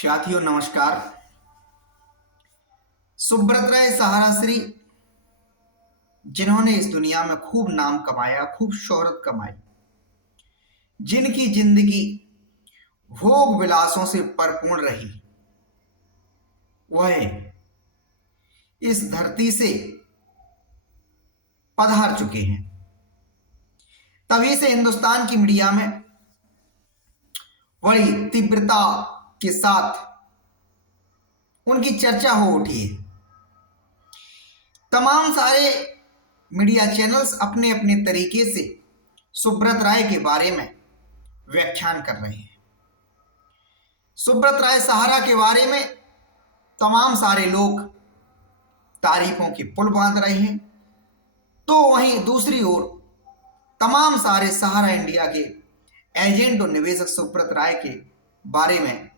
साथियों नमस्कार। सुब्रत राय सहाराश्री जिन्होंने इस दुनिया में खूब नाम कमाया, खूब शोहरत कमाई, जिनकी जिंदगी भोग विलासों से भरपूर रही, वह इस धरती से पधार चुके हैं। तभी से हिंदुस्तान की मीडिया में बड़ी तीव्रता के साथ उनकी चर्चा हो उठी है। तमाम सारे मीडिया चैनल्स अपने अपने तरीके से सुब्रत राय के बारे में व्याख्यान कर रहे हैं। सुब्रत राय सहारा के बारे में तमाम सारे लोग तारीफों के पुल बांध रहे हैं, तो वहीं दूसरी ओर तमाम सारे सहारा इंडिया के एजेंट और निवेशक सुब्रत राय के बारे में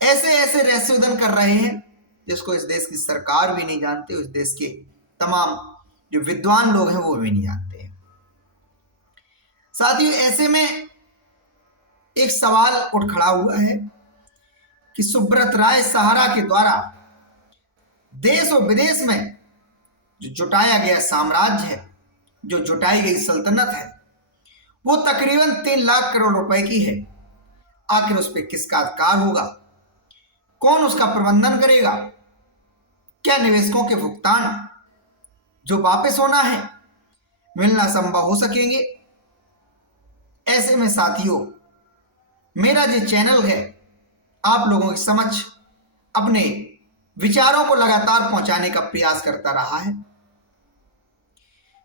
ऐसे ऐसे रहस्योदन कर रहे हैं जिसको इस देश की सरकार भी नहीं जानते, इस देश के तमाम जो विद्वान लोग हैं वो भी नहीं जानते हैं। साथियों, ऐसे में एक सवाल उठ खड़ा हुआ है कि सुब्रत राय सहारा के द्वारा देश और विदेश में जो जुटाया गया साम्राज्य है, जो जुटाई गई सल्तनत है, वो तकरीबन 3 लाख करोड़ रुपए की है। आखिर उस पर किसका अधिकार होगा? कौन उसका प्रबंधन करेगा? क्या निवेशकों के भुगतान जो वापस होना है मिलना संभव हो सकेंगे? ऐसे में साथियों, मेरा जो चैनल है आप लोगों के समक्ष अपने विचारों को लगातार पहुंचाने का प्रयास करता रहा है,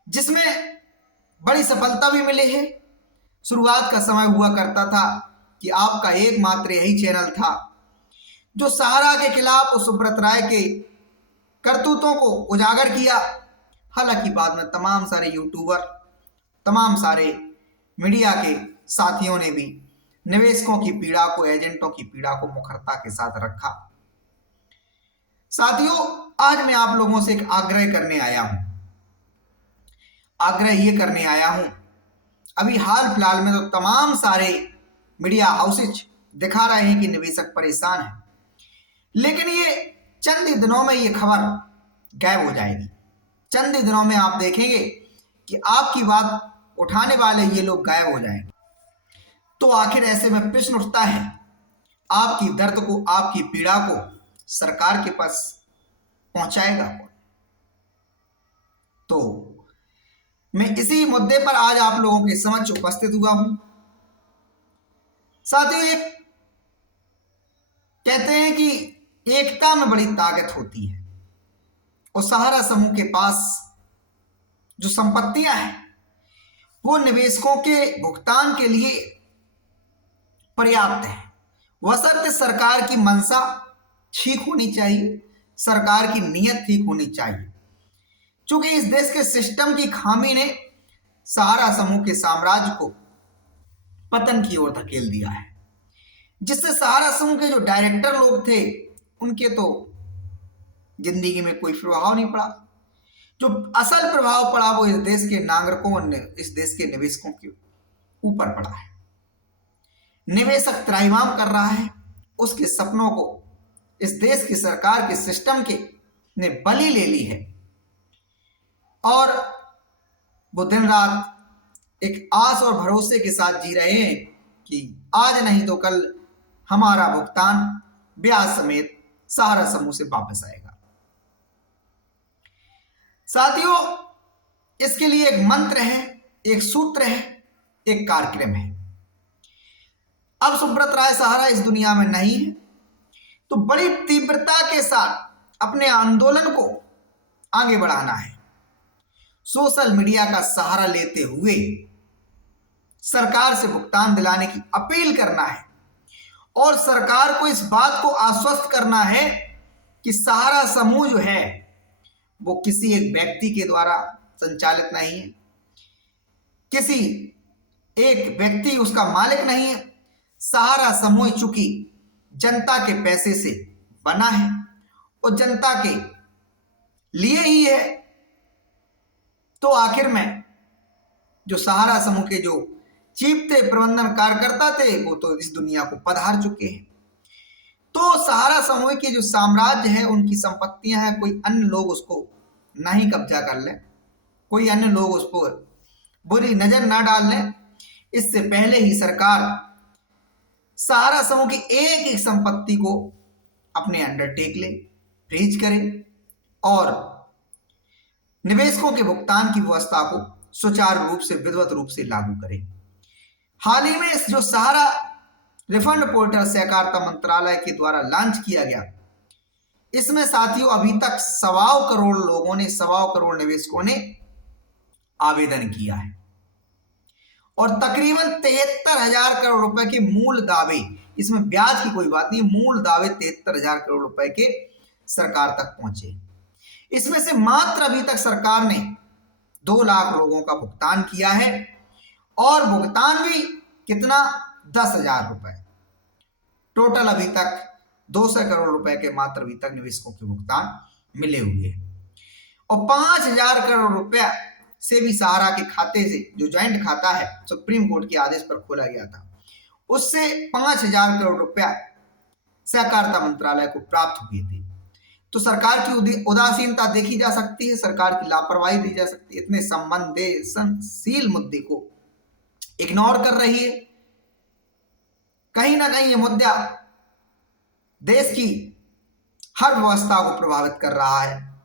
जिसमें बड़ी सफलता भी मिली है। शुरुआत का समय हुआ करता था कि आपका एकमात्र यही चैनल था जो सहारा के खिलाफ सुब्रत राय के करतूतों को उजागर किया। हालांकि बाद में तमाम सारे यूट्यूबर, तमाम सारे मीडिया के साथियों ने भी निवेशकों की पीड़ा को, एजेंटों की पीड़ा को मुखरता के साथ रखा। साथियों, आज मैं आप लोगों से एक आग्रह करने आया हूं। अभी हाल फिलहाल में तो तमाम सारे मीडिया हाउसेज दिखा रहे हैं कि निवेशक परेशान हैं, लेकिन ये चंद ही दिनों में ये खबर गायब हो जाएगी। चंद ही दिनों में आप देखेंगे कि आपकी बात उठाने वाले ये लोग गायब हो जाएंगे। तो आखिर ऐसे में प्रश्न उठता है, आपकी दर्द को, आपकी पीड़ा को सरकार के पास पहुंचाएगा कौन? तो मैं इसी मुद्दे पर आज आप लोगों के समक्ष उपस्थित हुआ हूं। साथियों, एक कहते हैं कि एकता में बड़ी ताकत होती है, और सहारा समूह के पास जो संपत्तियां हैं वो निवेशकों के भुगतान के लिए पर्याप्त है। बशर्ते सरकार की मंशा ठीक होनी चाहिए, सरकार की नीयत ठीक होनी चाहिए। क्योंकि इस देश के सिस्टम की खामी ने सहारा समूह के साम्राज्य को पतन की ओर धकेल दिया है, जिससे सहारा समूह के जो डायरेक्टर लोग थे उनके तो जिंदगी में कोई प्रभाव नहीं पड़ा। जो असल प्रभाव पड़ा वो इस देश के नागरिकों और इस देश के निवेशकों के ऊपर पड़ा है। निवेशक त्राहिमाम कर रहा है, उसके सपनों को इस देश की सरकार के सिस्टम के ने बलि ले ली है, और वो दिन रात एक आस और भरोसे के साथ जी रहे हैं कि आज नहीं तो कल हमारा भुगतान ब्याज समेत सहारा समूह से वापस आएगा। साथियों, इसके लिए एक मंत्र है, एक सूत्र है, एक कार्यक्रम है। अब सुब्रत राय सहारा इस दुनिया में नहीं है, तो बड़ी तीव्रता के साथ अपने आंदोलन को आगे बढ़ाना है। सोशल मीडिया का सहारा लेते हुए सरकार से भुगतान दिलाने की अपील करना है, और सरकार को इस बात को आश्वस्त करना है कि सहारा समूह जो है वो किसी एक व्यक्ति के द्वारा संचालित नहीं है, किसी एक व्यक्ति उसका मालिक नहीं है। सहारा समूह चूंकि जनता के पैसे से बना है और जनता के लिए ही है, तो आखिर में जो सहारा समूह के जो चीफ थे, प्रबंधन कार्यकर्ता थे, वो तो इस दुनिया को पधार चुके हैं। तो सहारा समूह के जो साम्राज्य है, उनकी संपत्तियां हैं, कोई अन्य लोग उसको नहीं कब्जा कर लें, कोई अन्य लोग उस पर बुरी नजर ना डाल लें, इससे पहले ही सरकार सहारा समूह की एक एक संपत्ति को अपने अंडर टेक ले, फ्रीज करे और निवेशकों के भुगतान की व्यवस्था को सुचारू रूप से, विधिवत रूप से लागू करे। हाल ही में इस जो सहारा रिफंड पोर्टल सहकारिता मंत्रालय के द्वारा लॉन्च किया गया, इसमें साथियों अभी तक 1.25 करोड़ लोगों ने, 1.25 करोड़ निवेशकों ने आवेदन किया है और तकरीबन 73,000 करोड़ रुपए के मूल दावे, इसमें ब्याज की कोई बात नहीं, मूल दावे 73,000 करोड़ रुपए के सरकार तक पहुंचे। इसमें से मात्र अभी तक सरकार ने 2 लाख लोगों का भुगतान किया है और भुगतान भी कितना, 10,000 रुपए। टोटल अभी तक 200 करोड़ रुपए के मात्र अभी तक निवेशकों के भुगतान मिले हुए हैं और 5,000 करोड़ रुपया से भी सहारा के खाते से, जो ज्वाइंट खाता है, सुप्रीम कोर्ट के आदेश पर खोला गया था, उससे 5,000 करोड़ रुपया सहकारिता मंत्रालय को प्राप्त हुए थे। तो सरकार की उदासीनता देखी जा सकती है, सरकार की लापरवाही दी जा सकती है, इतने संवेदनशील मुद्दे को इग्नोर कर रही है। कहीं ना कहीं ये मुद्दा देश की हर व्यवस्था को प्रभावित कर रहा है।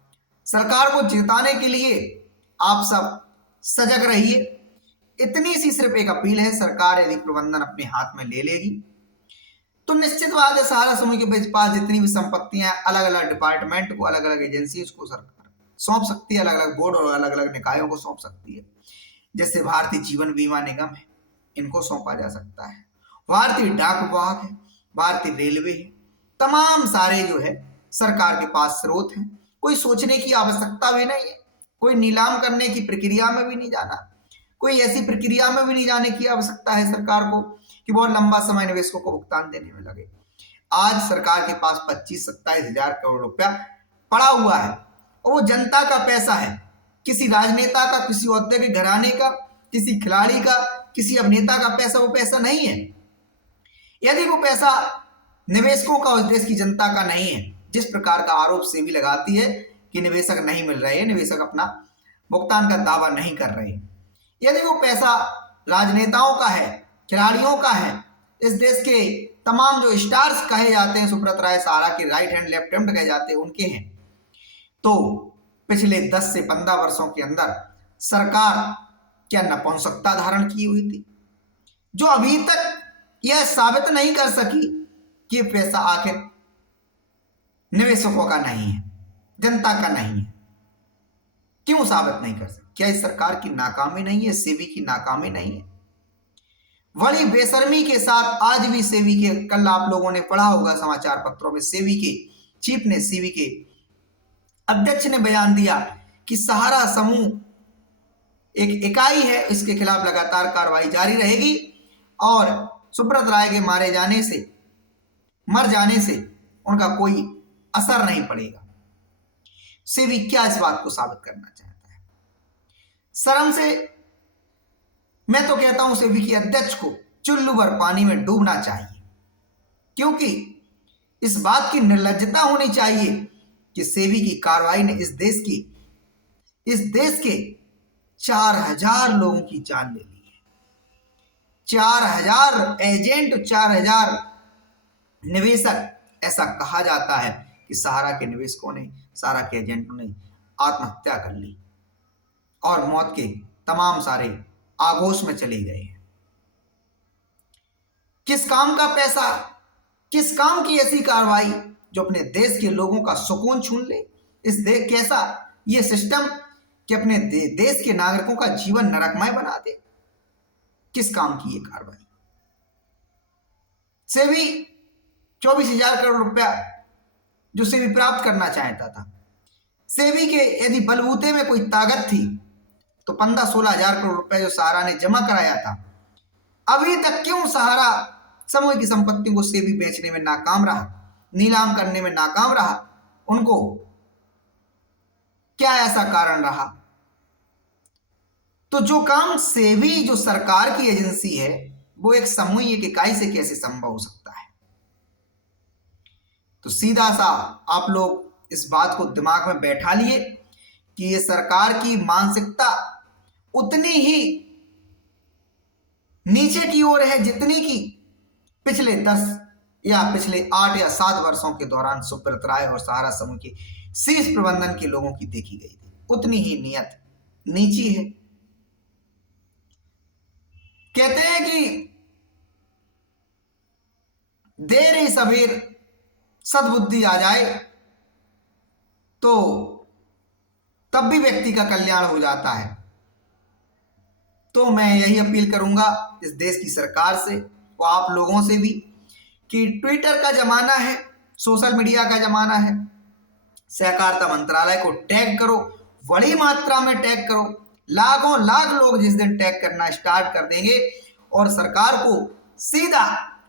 सरकार को जिताने के लिए आप सब सजग रहिए। इतनी सी सिर्फ एक अपील है, सरकार यदि प्रबंधन अपने हाथ में ले लेगी तो निश्चित बात है सहारा समूह के पास जितनी भी संपत्तियां अलग अलग डिपार्टमेंट को, अलग अलग एजेंसी को सरकार सौंप सकती है, अलग अलग बोर्ड और अलग अलग निकायों को सौंप सकती है। जैसे भारतीय जीवन बीमा निगम है, इनको सौंपा जा सकता है, भारतीय डाक विभाग है, भारतीय रेलवे है, तमाम सारे जो है सरकार के पास स्रोत हैं। कोई सोचने की आवश्यकता भी नहीं है, कोई नीलाम करने की प्रक्रिया में भी नहीं जाना, कोई ऐसी प्रक्रिया में भी नहीं जाने की आवश्यकता है सरकार को कि बहुत लंबा समय निवेशकों को भुगतान देने में लगे। आज सरकार के पास 25-27 हजार करोड़ रुपया पड़ा हुआ है और वो जनता का पैसा है, किसी राजनेता का, किसी औद्योगिक घराने का, किसी खिलाड़ी का, किसी अभिनेता का पैसा वो पैसा नहीं है। यदि वो पैसा निवेशकों का, उस देश की जनता का नहीं है, जिस प्रकार का आरोप सेबी लगाती है कि निवेशक नहीं मिल रहे हैं, निवेशक अपना भुगतान का दावा नहीं कर रहे, यदि वो पैसा राजनेताओं का है, खिलाड़ियों का है, इस देश के तमाम जो स्टार्स कहे जाते हैं, सुब्रत राय सहारा के राइट हैंड लेफ्ट हैंड कहे जाते हैं, उनके हैं, तो पिछले 10 से 15 वर्षों के अंदर सरकार क्या नपुंसकता धारण की हुई थी, जो अभी तक यह साबित नहीं कर सकी कि पैसा आखिर निवेशकों का नहीं है, जनता का नहीं है। क्यों साबित नहीं कर सकी? क्या इस सरकार की नाकामी नहीं है, सेबी की नाकामी नहीं है? बड़ी बेशर्मी के साथ आज भी सेबी के, कल आप लोगों ने पढ़ा होगा समाचार पत्रों में, सेबी के चीफ ने, सेबी के अध्यक्ष ने बयान दिया कि सहारा समूह एक इकाई है, इसके खिलाफ लगातार कार्रवाई जारी रहेगी और सुब्रत राय के मारे जाने से, मर जाने से उनका कोई असर नहीं पड़ेगा। सेबी क्या इस बात को साबित करना चाहता है? शर्म से मैं तो कहता हूं सेबी के अध्यक्ष को चुल्लू भर पानी में डूबना चाहिए, क्योंकि इस बात की निर्लज्जता होनी चाहिए कि सेबी की कार्रवाई ने इस देश के 4,000 लोगों की जान ले ली है। 4,000 एजेंट, 4,000 निवेशक, ऐसा कहा जाता है कि सहारा के निवेशकों ने, सहारा के एजेंटों ने आत्महत्या कर ली और मौत के तमाम सारे आगोश में चले गए हैं। किस काम का पैसा, किस काम की ऐसी कार्रवाई जो अपने देश के लोगों का सुकून छीन ले? इस देश कैसा ये सिस्टम कि अपने देश के नागरिकों का जीवन नरकमय बना दे? किस काम की ये कार्रवाई? सेबी 24,000 करोड़ रुपया जो सेबी प्राप्त करना चाहता था, सेबी के यदि बलबूते में कोई ताकत थी तो 15-16 हजार करोड़ रुपए जो सहारा ने जमा कराया था, अभी तक क्यों सहारा समूह की संपत्तियों को सेबी बेचने में नाकाम रहा, नीलाम करने में नाकाम रहा? उनको क्या ऐसा कारण रहा? तो जो काम सेबी, जो सरकार की एजेंसी है, वो एक समूह, एक इकाई से कैसे संभव हो सकता है? तो सीधा सा आप लोग इस बात को दिमाग में बैठा लिए कि ये सरकार की मानसिकता उतनी ही नीचे की ओर है जितनी की पिछले 10 या पिछले 8 या 7 वर्षों के दौरान सुब्रत राय और सहारा समूह के शीर्ष प्रबंधन के लोगों की देखी गई थी। उतनी ही नियत नीची है। कहते हैं कि देर ही सबेर सद्बुद्धि आ जाए तो तब भी व्यक्ति का कल्याण हो जाता है। तो मैं यही अपील करूंगा इस देश की सरकार से और आप लोगों से भी कि ट्विटर का जमाना है, सोशल मीडिया का जमाना है, सहकारिता मंत्रालय को टैग करो, बड़ी मात्रा में टैग करो। लाखों लाख लोग जिस दिन टैग करना स्टार्ट कर देंगे और सरकार को सीधा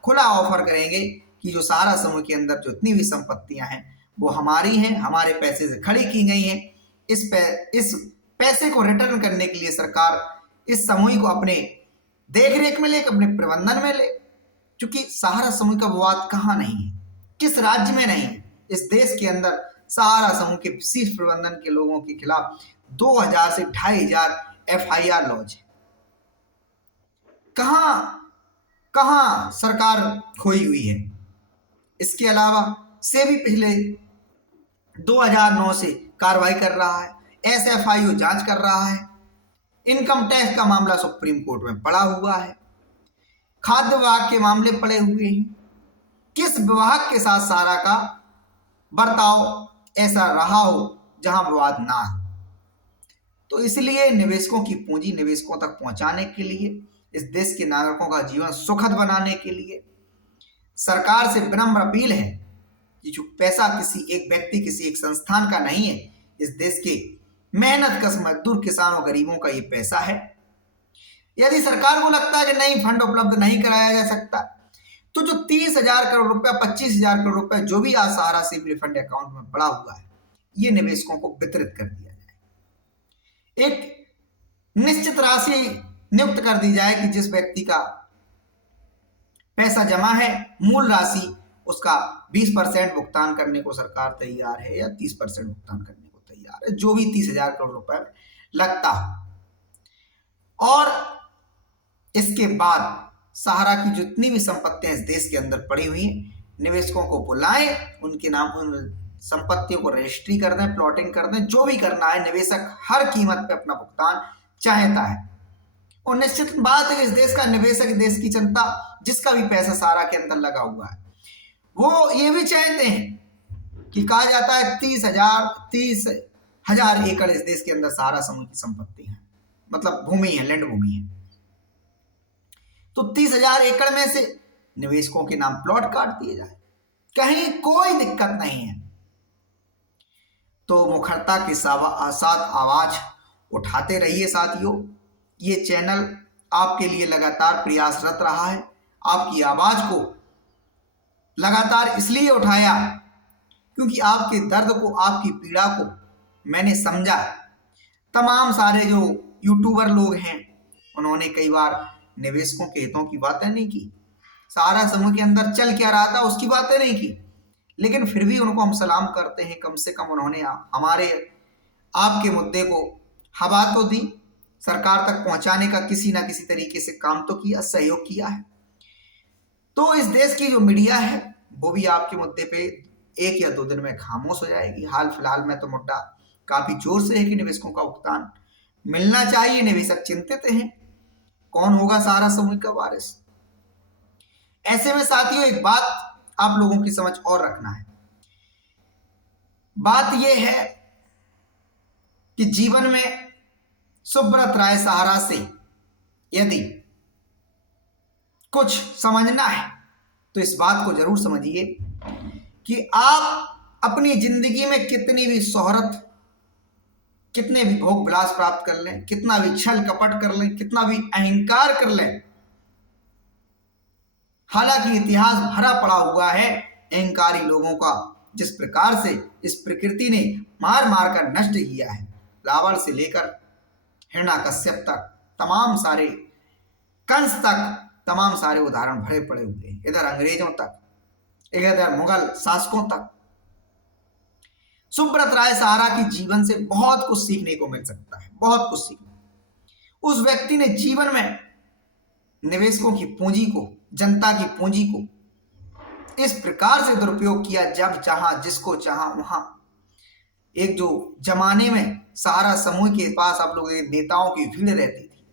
खुला ऑफर करेंगे कि जो सहारा समूह के अंदर जो इतनी भी संपत्तियां हैं वो हमारी हैं, हमारे पैसे से खड़ी की गई हैं, इस पैसे को रिटर्न करने के लिए सरकार इस समूह को अपने देखरेख में ले, अपने प्रबंधन में ले। क्योंकि सहारा समूह का विवाद कहाँ नहीं है, किस राज्य में नहीं है। इस देश के अंदर सहारा समूह के शीर्ष प्रबंधन के लोगों के खिलाफ 2000 से 2500 FIR लॉन्च है। कहां कहां सरकार खोई हुई है। इसके अलावा सेबी पिछले 2009 से कार्रवाई कर रहा है, SFIO जांच कर रहा है, इनकम टैक्स का मामला सुप्रीम कोर्ट में पड़ा हुआ है, खाद्य विभाग के मामले पड़े हुए हैं। किस विभाग के साथ सहारा का बर्ताव ऐसा रहा हो जहां विवाद ना हो। तो इसलिए निवेशकों की पूंजी निवेशकों तक पहुंचाने के लिए, इस देश के नागरिकों का जीवन सुखद बनाने के लिए सरकार से विनम्र अपील है कि जो पैसा किसी एक व्यक्ति, किसी एक संस्थान का नहीं है, इस देश के मेहनत कश मजदूर किसानों गरीबों का ये पैसा है। यदि सरकार को लगता है कि नहीं, फंड उपलब्ध नहीं कराया जा सकता, तो जो 30,000 करोड़ रुपया, 25,000 करोड़ रुपया जो भी आज सहारा से रिफंड अकाउंट में पड़ा हुआ है, ये निवेशकों को वितरित कर दिया जाए। एक निश्चित राशि नियुक्त कर दी जाए कि जिस व्यक्ति का पैसा जमा है, मूल राशि उसका 20% भुगतान करने को सरकार तैयार है या 30% भुगतान करने को तैयार है, जो भी 30,000 करोड़ रुपए लगता हो। और इसके बाद सहारा की जितनी भी संपत्तियां इस देश के अंदर पड़ी हुई हैं, निवेशकों को बुलाएं, उनके नाम उन संपत्तियों को रजिस्ट्री कर दें, प्लॉटिंग कर दें, जो भी करना है। निवेशक हर कीमत पे अपना भुगतान चाहता है और निश्चित बात है कि इस देश का निवेशक, देश की जनता, जिसका भी पैसा सहारा के अंदर लगा हुआ है, वो ये भी चाहते हैं कि कहा जाता है 30,000 एकड़ इस देश के अंदर सहारा समूह की संपत्ति है, मतलब भूमि है, लैंड भूमि है। तो 30,000 एकड़ में से निवेशकों के नाम प्लॉट काट दिए जाए, कहीं कोई दिक्कत नहीं है। तो मुखरता के साथ आवाज उठाते रहिए साथियों। ये चैनल आपके लिए लगातार प्रयासरत रहा है। आपकी आवाज को लगातार इसलिए उठाया क्योंकि आपके दर्द को, आपकी पीड़ा को मैंने समझा। तमाम सारे जो यूट्यूबर लोग हैं, उन्होंने कई बार निवेशकों के हितों की बातें नहीं की, सहारा समूह के अंदर चल क्या रहा था उसकी बातें नहीं की, लेकिन फिर भी उनको हम सलाम करते हैं। कम से कम उन्होंने हमारे आपके मुद्दे को हवा तो दी, सरकार तक पहुंचाने का किसी ना किसी तरीके से काम तो किया, सहयोग किया है। तो इस देश की जो मीडिया है वो भी आपके मुद्दे पे 1 या 2 दिन में खामोश हो जाएगी। हाल फिलहाल में तो मुद्दा काफी जोर से है कि निवेशकों का भुगतान मिलना चाहिए। निवेशक चिंतित हैं, कौन होगा सहारा समूह का वारिस। ऐसे में साथियों एक बात आप लोगों की समझ और रखना है। बात यह है कि जीवन में सुब्रत राय सहारा से यदि कुछ समझना है तो इस बात को जरूर समझिए कि आप अपनी जिंदगी में कितनी भी शोहरत, कितने भी भोग विलास प्राप्त कर लें, कितना भी छल कपट कर लें, कितना भी अहंकार कर लें, हालांकि इतिहास भरा पड़ा हुआ है अहंकारी लोगों का, जिस प्रकार से इस प्रकृति ने मार मार कर नष्ट किया है। रावण से लेकर हिरण्याकश्यप तक, तमाम सारे कंस तक, तमाम सारे उदाहरण भरे पड़े हुए हैं, इधर अंग्रेजों तक। इधर मुगल शासकों तक। सुब्रत राय सहारा की जीवन से बहुत कुछ सीखने को मिल सकता है, बहुत कुछ सीखने। उस व्यक्ति ने जीवन में निवेशकों की पूंजी को, जनता की पूंजी को इस प्रकार से दुरुपयोग किया, जब जहां जिसको चाहा वहां। एक जो जमाने में सहारा समूह के पास आप लोग नेताओं की भीड़ रहती थी,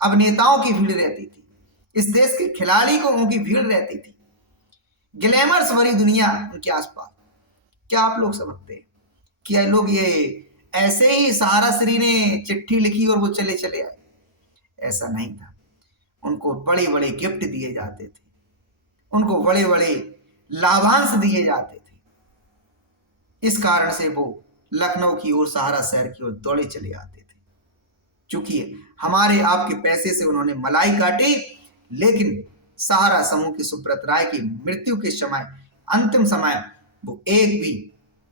अब नेताओं की भीड़ रहती थी, इस देश के खिलाड़ी को उनकी भीड़ रहती थी, ग्लैमर्स भरी दुनिया उनके आसपास। क्या आप लोग समझते हैं कि लोग ये ऐसे ही सहारा श्री ने चिट्ठी लिखी और वो चले चले आए? ऐसा नहीं था। उनको बड़े बड़े गिफ्ट दिए जाते थे, उनको बड़े बड़े लाभांश दिए जाते थे। इस कारण से वो लखनऊ की ओर, सहारा शहर की ओर दौड़े चले आते थे। चूंकि हमारे आपके पैसे से उन्होंने मलाई काटी, लेकिन सहारा समूह की सुब्रत राय की मृत्यु के समय, अंतिम समय, वो एक भी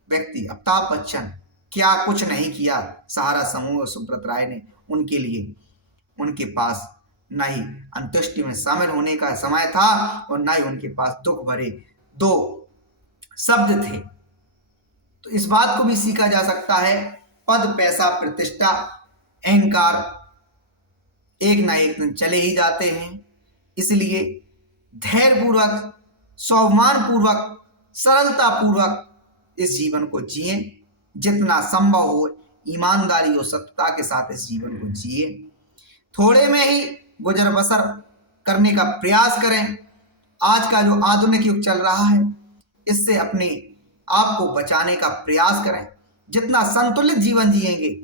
व्यक्ति, अमिताभ बच्चन, क्या कुछ नहीं किया सहारा समूह और सुब्रत राय ने उनके लिए। उनके पास न ही अंत्येष्टि में शामिल होने का समय था और न ही उनके पास दुख भरे दो शब्द थे। तो इस बात को भी सीखा जा सकता है, पद, पैसा, प्रतिष्ठा, अहंकार एक ना एक दिन चले ही जाते हैं। इसलिए धैर्यपूर्वक, स्वाभिमान पूर्वक, सरलता पूर्वक इस जीवन को जिए, जितना संभव हो ईमानदारी और सत्यता के साथ इस जीवन को जिए। थोड़े में ही गुजर बसर करने का प्रयास करें। आज का जो आधुनिक युग चल रहा है, इससे अपने आप को बचाने का प्रयास करें। जितना संतुलित जीवन जिएंगे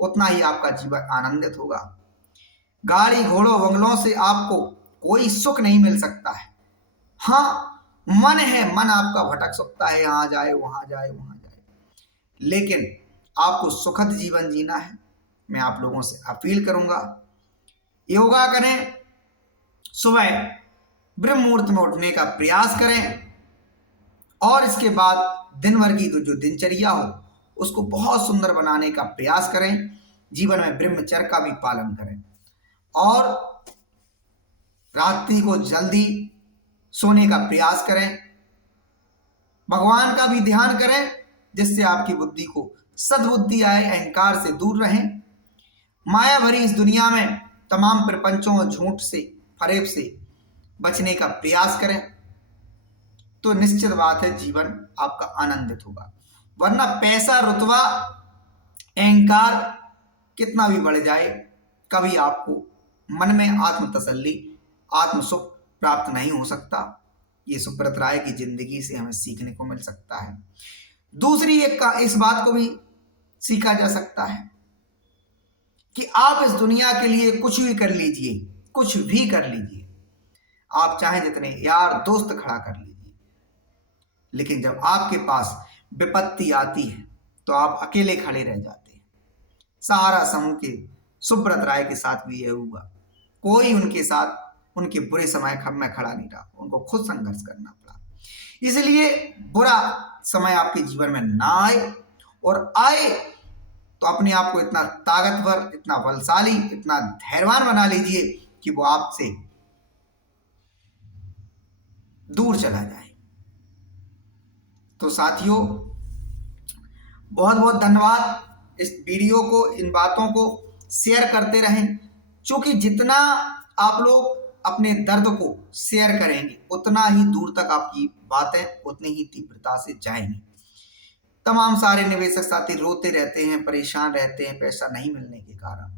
उतना ही आपका जीवन आनंदित होगा। गाड़ी घोड़ों बंगलों से आपको कोई सुख नहीं मिल सकता है। हाँ, मन है, मन आपका भटक सकता है, यहाँ जाए वहां जाए वहां जाए, लेकिन आपको सुखद जीवन जीना है। मैं आप लोगों से अपील करूंगा, योगा करें, सुबह ब्रह्म मुहूर्त में उठने का प्रयास करें, और इसके बाद दिन भर की जो दिनचर्या हो उसको बहुत सुंदर बनाने का प्रयास करें। जीवन में ब्रह्मचर्य का भी पालन करें और रात्रि को जल्दी सोने का प्रयास करें। भगवान का भी ध्यान करें, जिससे आपकी बुद्धि को सद्बुद्धि आए, अहंकार से दूर रहें। माया भरी इस दुनिया में तमाम प्रपंचों और झूठ से, फरेब से बचने का प्रयास करें, तो निश्चित बात है जीवन आपका आनंदित होगा। वरना पैसा, रुतबा, अहंकार कितना भी बढ़ जाए, कभी आपको मन में आत्म तसल्ली, आत्म सुख प्राप्त नहीं हो सकता। ये सुब्रत राय की जिंदगी से हमें सीखने को मिल सकता है। दूसरी एक का इस बात को भी सीखा जा सकता है कि आप इस दुनिया के लिए कुछ भी कर लीजिए, कुछ भी कर लीजिए, आप चाहे जितने यार दोस्त खड़ा कर लीजिए, लेकिन जब आपके पास विपत्ति आती है तो आप अकेले खड़े रह जाते हैं। सहारा समूह के सुब्रत राय के साथ भी यह हुआ। कोई उनके साथ उनके बुरे समय में खड़ा नहीं रहा, उनको खुद संघर्ष करना पड़ा। इसलिए बुरा समय आपके जीवन में ना आए, और आए तो अपने आप को इतना ताकतवर, इतना बलशाली, इतना धैर्यवान बना लीजिए कि वो आपसे दूर चला जाए। तो साथियों, बहुत बहुत धन्यवाद। इस वीडियो को, इन बातों को शेयर करते रहें, क्योंकि जितना आप लोग अपने दर्द को शेयर करेंगे उतना ही दूर तक आपकी बातें उतनी ही तीव्रता से जाएंगी। तमाम सारे निवेशक साथी रोते रहते हैं, परेशान रहते हैं पैसा नहीं मिलने के कारण,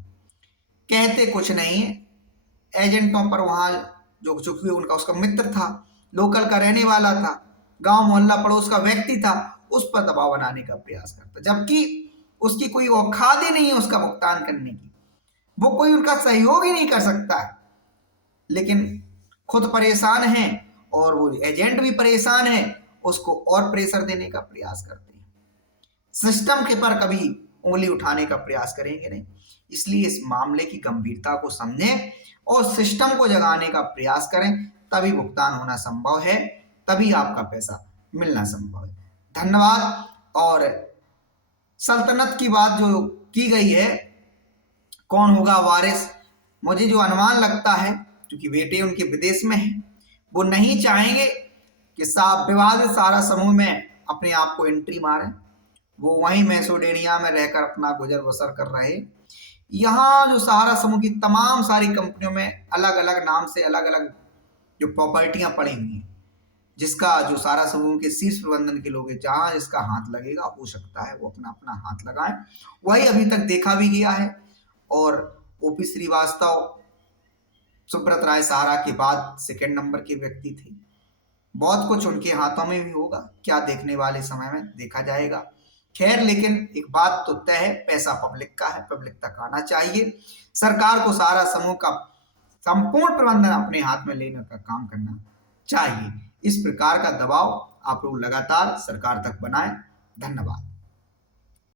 कहते कुछ नहीं है। एजेंटों पर वहाँ जो चूंकि उनका उसका मित्र था, लोकल का रहने वाला था, गांव मोहल्ला पड़ोस का व्यक्ति था, उस पर दबाव बनाने का प्रयास करता, जबकि उसकी कोई औकात ही नहीं है उसका भुगतान करने की, वो कोई उनका सहयोग ही नहीं कर सकता है। लेकिन खुद परेशान है और वो एजेंट भी परेशान है, उसको और प्रेशर देने का प्रयास करते हैं। सिस्टम के पर कभी उंगली उठाने का प्रयास करेंगे नहीं। इसलिए इस मामले की गंभीरता को समझें और सिस्टम को जगाने का प्रयास करें, तभी भुगतान होना संभव है, तभी आपका पैसा मिलना संभव है। धन्यवाद। और सल्तनत की बात जो की गई है, कौन होगा वारिस, मुझे जो अनुमान लगता है, क्योंकि बेटे उनके विदेश में हैं, वो नहीं चाहेंगे कि विवादित सहारा समूह में अपने आप को एंट्री मारे, वो वहीं मैसेडोनिया में रहकर अपना गुजर बसर कर रहे। यहाँ जो सहारा समूह की तमाम सारी कंपनियों में अलग अलग नाम से अलग अलग जो प्रॉपर्टियां पड़ी हुई हैं, जिसका जो सहारा समूह के शीर्ष प्रबंधन के लोग हैं, जहां जिसका हाथ लगेगा हो सकता है वो अपना अपना हाथ लगाएं। वही अभी तक देखा भी गया है। और ओपी श्रीवास्तव सुब्रत राय सहारा के बाद सेकंड नंबर के व्यक्ति थे। बहुत कुछ उनके हाथों में भी होगा, क्या देखने वाले समय में देखा जाएगा। खैर, लेकिन एक बात तो तय है, पैसा पब्लिक का है, पब्लिक तक आना चाहिए। सरकार को सहारा समूह का संपूर्ण प्रबंधन अपने हाथ में लेने का काम करना चाहिए। इस प्रकार का दबाव आप लोग लगातार सरकार तक बनाएं। धन्यवाद।